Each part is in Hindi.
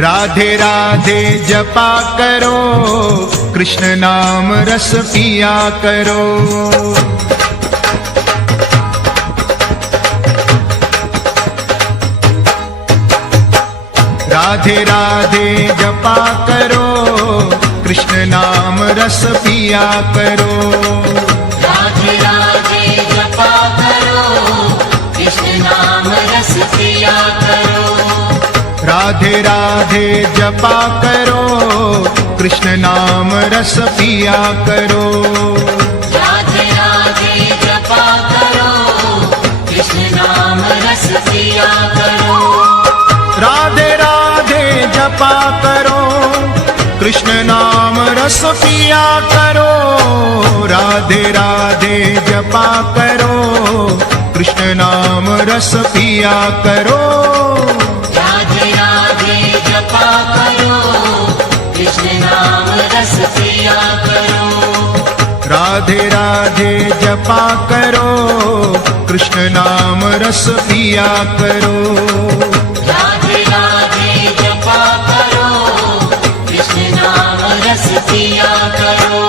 राधे राधे जपा करो, कृष्ण नाम रस पिया करो। राधे राधे जपा करो, कृष्ण नाम रस पिया करो। राधे राधे जपा करो, कृष्ण नाम रस पिया करो। राधे राधे जपा करो, कृष्ण नाम रस पिया करो। राधे राधे जपा करो, कृष्ण नाम रस पिया करो। राधे राधे जपा करो, कृष्ण नाम रस पिया करो। राधे राधे जपा करो, कृष्ण नाम रस पिया करो। राधे राधे जपा करो, कृष्ण नाम रस पिया करो। राधे राधे जपा करो, कृष्ण नाम रस पिया करो। राधे राधे जपा करो, कृष्ण नाम रस पिया करो।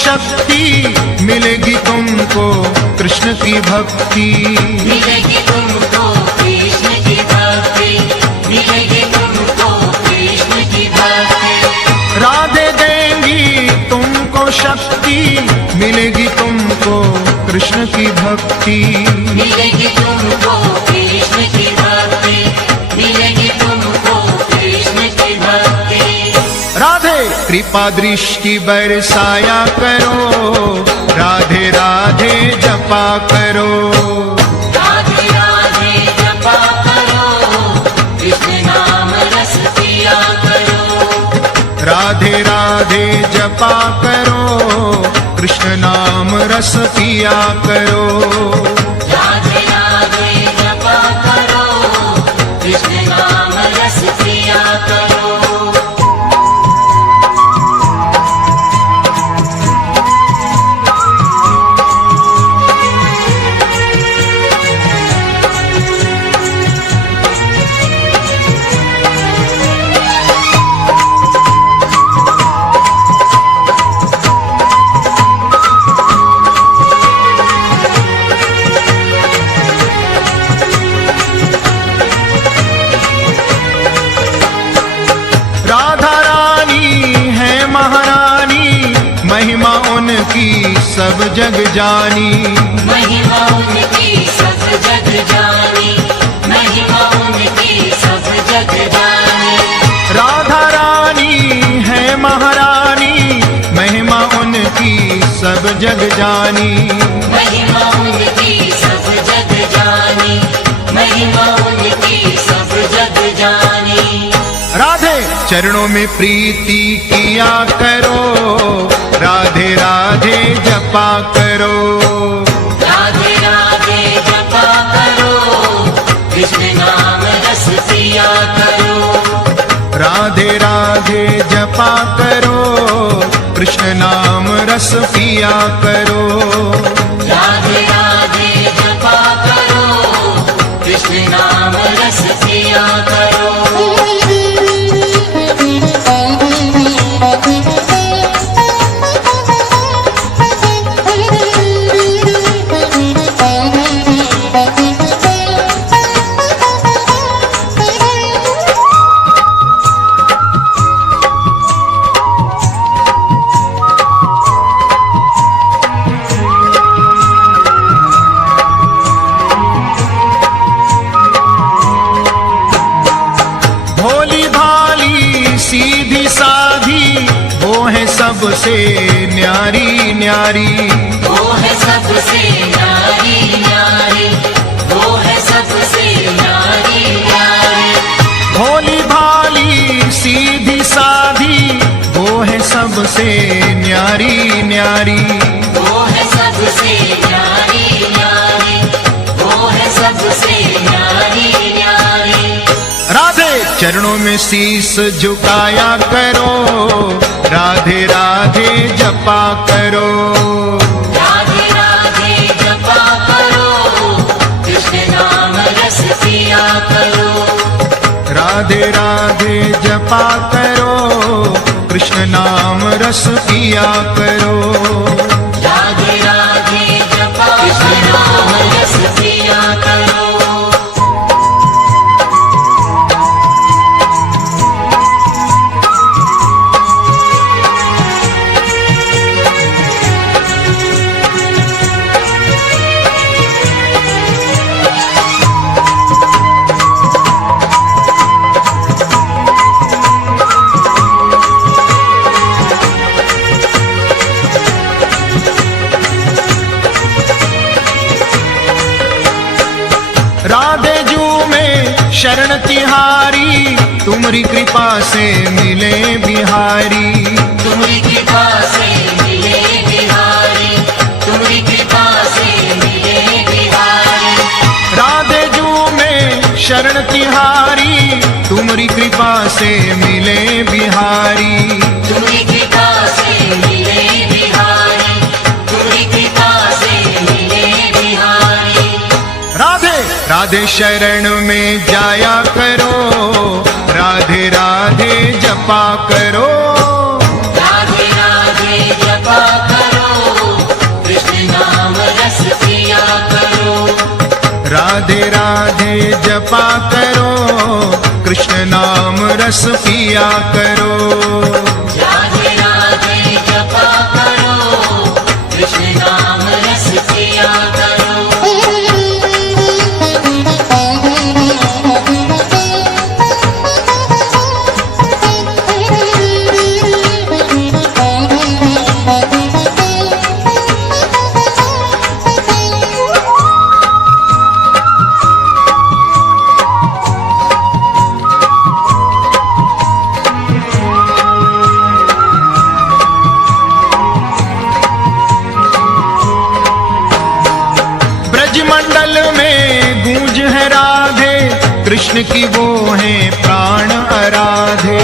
शक्ति मिलेगी तुमको कृष्ण की भक्ति। मिलेगी तुमको कृष्ण की भक्ति, मिलेगी तुमको कृष्ण की भक्ति। राधे देंगी तुमको शक्ति, मिलेगी तुमको कृष्ण की भक्ति। मिलेगी तुमको कृष्ण की भक्ति, मिलेगी तुमको कृष्ण की भक्ति। राधे कृपा दृष्टि बरसाया करो, राधे राधे जपा करो। राधे राधे जपा करो, कृष्ण नाम रस पिया करो। राधे राधे जपा करो, कृष्ण नाम रस पिया करो। राधे राधे जपा करो, कृष्ण नाम रस पिया करो। महिमा उनकी सब जग जानी। महिमा उनकी सब जग जानी, महिमा उनकी सब जग जानी। राधा रानी है महारानी, महिमा उनकी सब जग जानी। महिमा उनकी सब जग जानी, महिमा उनकी सब जग जानी। राधे चरणों में प्रीति किया करो, राधे राधे जपा करो। राधे राधे जपा करो, कृष्ण नाम रस पिया करो। राधे राधे जपा करो, कृष्ण नाम रस पिया करो। राधे राधे जपा करो, कृष्ण नाम रस पिया करो। सबसे न्यारी न्यारी, वो है सबसे न्यारी न्यारी, वो है सबसे न्यारी न्यारी। सबसे न्यारी न्यारी, वो है सबसे न्यारी न्यारी, वो है सबसे न्यारी न्यारी। राधे चरणों में शीस झुकाया करो, राधे राधे जपा करो, राधे राधे जपा करो, कृष्ण नाम रस पिया करो, राधे राधे जपा करो, कृष्ण नाम रस पिया करो, राधे राधे जपा करो, रस पिया करो। राधे जू में शरण तिहारी, तुम्हारी कृपा से मिले बिहारी, तुम्हारी कृपा से मिले बिहारी, तुम्हारी कृपा से मिले बिहारी। राधे जू में शरण तिहारी, तुम्हारी कृपा से मिले बिहारी, तुम्हारी कृपा से मिले बिहारी, तुम्हारी कृपा से मिले बिहारी। राधे राधे शरण में जाया करो, राधे राधे जपा करो, राधे राधे जपा करो, कृष्ण नाम रस पिया करो, राधे राधे जपा करो, कृष्ण नाम रस पिया करो, राधे राधे जपा करो, कृष्ण नाम रस पिया करो। ब्रजमंडल में गूंज है राधे, कृष्ण की वो है प्राण आराधे,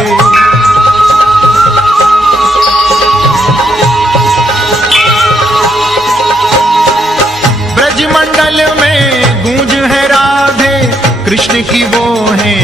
ब्रजमंडल में गूंज है राधे, कृष्ण की वो है